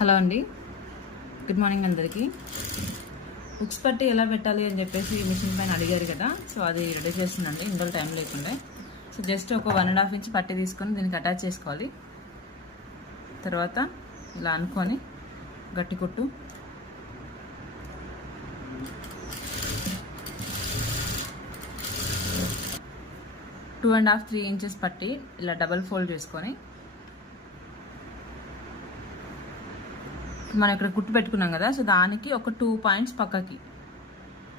Hello అండి, good morning అందరికీ. Hooks పట్టి ఎలా పెట్టాలి అని చెప్పేసి మిషన్ పైన అడిగారు కదా, సో అది రెడీ చేస్తుందండి. ఇందులో టైం లేకుండా సో జస్ట్ ఒక 1.5 ఇంచ్ పట్టి తీసుకొని దీనికి అటాచ్ చేసుకోవాలి. తర్వాత ఇలా అనుకొని గట్టి కుట్టు టూ అండ్ హాఫ్ 3 ఇంచెస్ పట్టి ఇలా డబల్ ఫోల్డ్ చేసుకొని మనం ఇక్కడ కుట్టు పెట్టుకున్నాం కదా, సో దానికి ఒక 2 పాయింట్స్ పక్కకి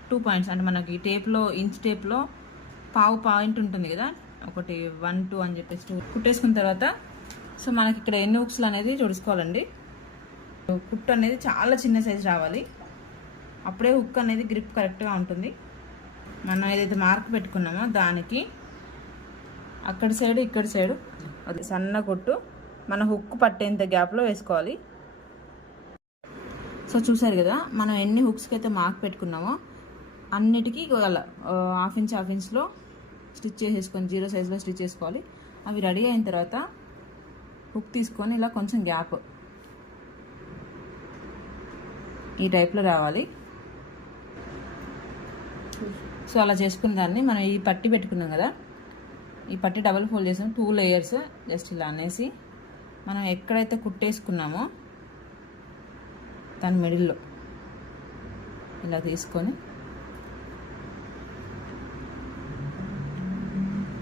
2 పాయింట్స్ అంటే మనకి టేప్లో ఇంచ్ టేప్లో పాయింట్ ఉంటుంది కదా, ఒకటి 1 2 అని చెప్పేసి కుట్టేసుకున్న తర్వాత సో మనకి ఇక్కడ ఎన్ని హుక్స్లు అనేది చూసుకోవాలండి. కుట్టు అనేది చాలా చిన్న సైజు రావాలి, అప్పుడే హుక్ అనేది గ్రిప్ కరెక్ట్గా ఉంటుంది. మనం ఏదైతే మార్క్ పెట్టుకున్నామో దానికి అక్కడి సైడు ఇక్కడి సైడు అది సన్న కుట్టు మన హుక్ పట్టేంత గ్యాప్లో వేసుకోవాలి. సో చూసారు కదా, మనం ఎన్ని హుక్స్కి అయితే మార్క్ పెట్టుకున్నామో అన్నిటికీ అలా హాఫ్ ఇంచ్లో స్టిచ్ చేసేసుకొని 0 సైజులో స్టిచ్ చేసుకోవాలి. అవి రెడీ అయిన తర్వాత హుక్ తీసుకొని ఇలా కొంచెం గ్యాప్ ఈ టైప్లో రావాలి. సో అలా చేసుకున్న దాన్ని మనం ఈ పట్టి పెట్టుకున్నాం కదా, ఈ పట్టి డబల్ ఫోల్డ్ చేసాం 2 లేయర్స్ జస్ట్ ఇలా అనేసి మనం ఎక్కడైతే కుట్టేసుకున్నామో దాని మిడిల్లో ఇలా తీసుకొని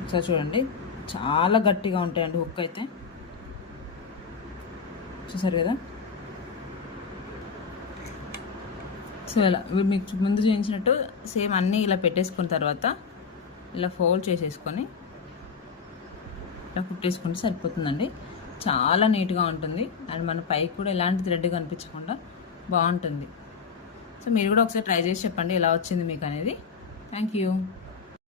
సో చూడండి చాలా గట్టిగా ఉంటాయండి హుక్ అయితే, చూసారు కదా. సో ఇలా మీకు ముందు చూపించినట్టు సేమ్ అన్నీ ఇలా పెట్టేసుకున్న తర్వాత ఇలా ఫోల్డ్ చేసేసుకొని ఇలా కుట్టేసుకుంటే సరిపోతుందండి. చాలా నీట్గా ఉంటుంది అండ్ మన పైకి కూడా ఎలాంటి థ్రెడ్ కనిపించకుండా బాగుంటుంది. సో మీరు కూడా ఒకసారి ట్రై చేసి చెప్పండి ఎలా వచ్చింది మీకు అనేది. Thank you.